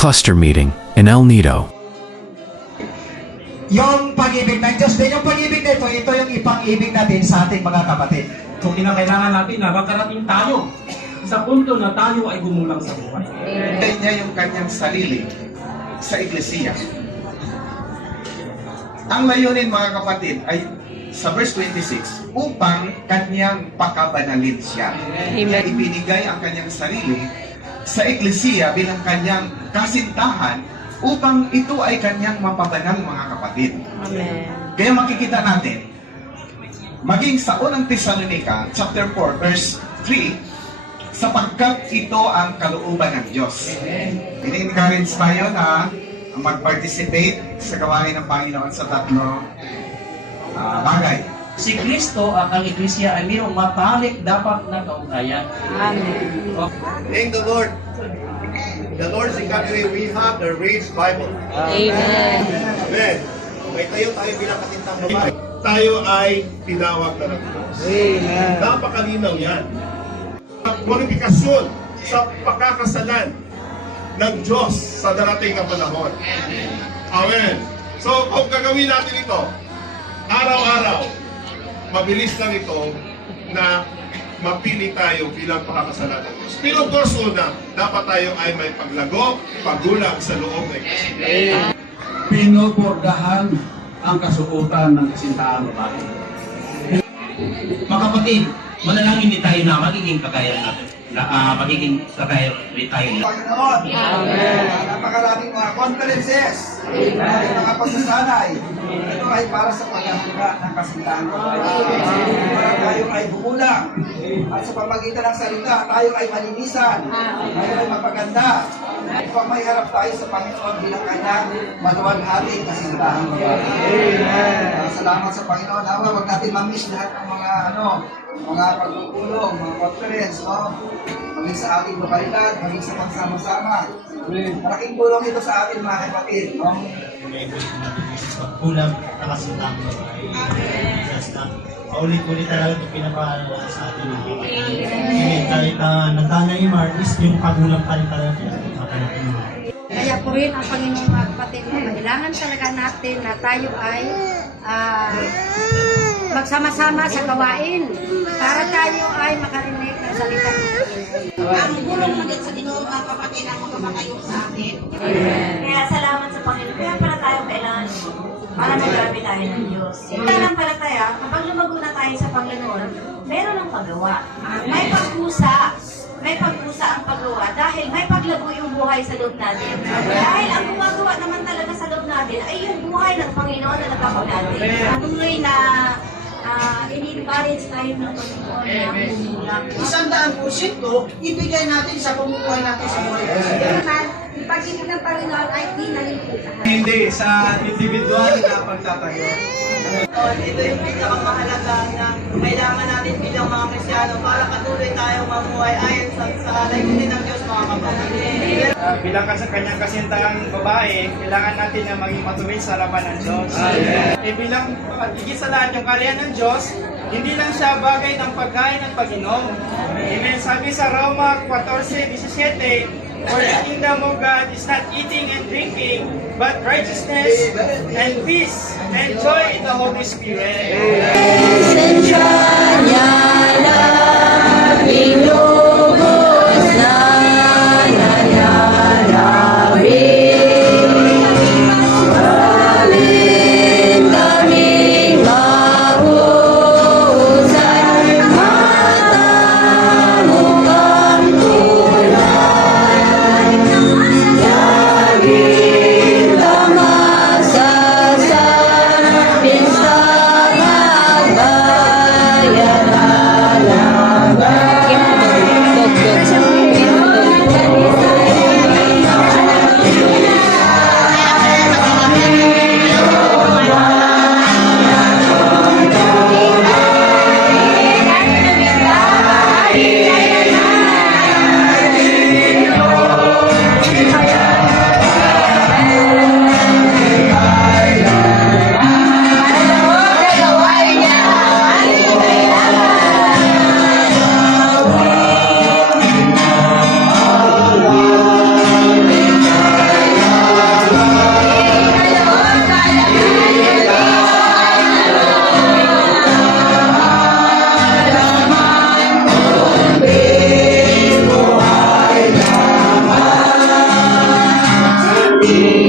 cluster meeting in El Nido. Yung pag-ibig ng Diyos din, yung pag-ibig nito, ito yung ipang-ibig natin sa ating mga kapatid. So kinakailangan natin na makarating tayo sa punto na tayo ay gumulang sa buhay. Hintay niya yung kanyang sarili sa iglesia. Ang layunin mga kapatid ay sa verse 26, upang kanyang pakabanalin siya. Amen. Ibinigay ang kanyang sarili sa iglesia bilang kanyang kasintahan upang ito ay kanyang mapabanal mga kapatid. Amen. Kaya makikita natin, maging sa unang Tesalonica, chapter 4, verse 3, sapagkat ito ang kalooban ng Diyos. Ini-encourage tayo na mag-participate sa gawain ng Panginoon sa tatlo ah, bagay. Si Kristo at ang Iglesia ay mayroong matalik dapat na kaugnayan. Amen. Thank the Lord. The Lord's Academy, we have the Raised Bible. Amen. Amen. May tayo tayo bilang katintang babae. Tayo ay tinawag na ng Diyos. Amen. Napakalinaw yan. At glorifikasyon sa pagkakasalan ng Diyos sa darating na panahon. Amen. So, kung gagawin natin ito, araw-araw, mabilis lang ito na mapili tayo bilang pakakasalan ng Diyos. Pero of course, una, dapat tayo ay may paglago, paggulang sa loob ng Iglesia. pinupordahan ang kasuotan ng kasintahan babae. Mga kapatid, manalangin din tayo na magiging kagaya natin. Na, ah, magiging kagaya rin tayo. Panginoon, napakaraming mga conferences, maraming mga pagsasanay. Ito ay para sa paghahanda ng kasintahan. Para tayo ay bumulang. At sa pamagitan ng salita, tayo ay malinisan. Tayo ay mapaganda. Upang may harap tayo sa Panginoon bilang kanyang maluwalhating kasintahan ko. Kaya Salamat sa Panginoon. Nawa, wag natin mamiss lahat ng mga ano, mga pagpupulong, mga conference, no? Maging sa ating lokalidad, maging sa pagsama-sama. Malaking tulong ito sa atin mga kapatid, no? pagkulang na kasintahan ko ay just na paulit-ulit talaga ito pinapaalala sa atin mga kapatid. Kahit uh, nagtana yung Mar is yung kagulang pa rin talaga natin mga Kaya po rin ang Panginoong mga kapatid, kailangan talaga natin na tayo ay ah, magsama-sama sa gawain para tayo ay makarinig ng salita ng ang bulong ng Diyos sa Ginoo kapatid ang magpapatayo sa atin. Kaya salamat sa Panginoon. Kaya pala tayo kailangan para magrabe tayo ng Diyos. Kaya lang pala tayo, kapag lumago na tayo sa Panginoon, meron ng paggawa. May pagkusa. May pagkusa ang paggawa dahil may paglago yung buhay sa loob natin. Dahil ang gumagawa naman talaga sa loob natin ay yung buhay ng Panginoon na nagkakap natin. Patuloy na in-encourage tayo ng Panginoon na bumulang. Isang daan porsyento, ibigay natin sa pamumuhay natin sa buhay. yung pag-ibig ng Panginoon ay di nalimutan. Hindi, sa individual na pagtatayo. Ito yung pinakamahalaga na kailangan natin bilang mga Krisyano para patuloy tayong mamuhay ayon sa, sa layunin ng Diyos mga kapatid. Uh, bilang ka sa kanyang kasintahang babae, kailangan natin na maging matuwid sa harapan ng Diyos. Eh bilang uh, higit sa lahat yung kalihan ng Diyos, hindi lang siya bagay ng pagkain at pag-inom. Amen. Sabi sa Roma 14:17, For the kingdom of God is not eating and drinking, but righteousness and peace and joy in the Holy Spirit. Amen. me.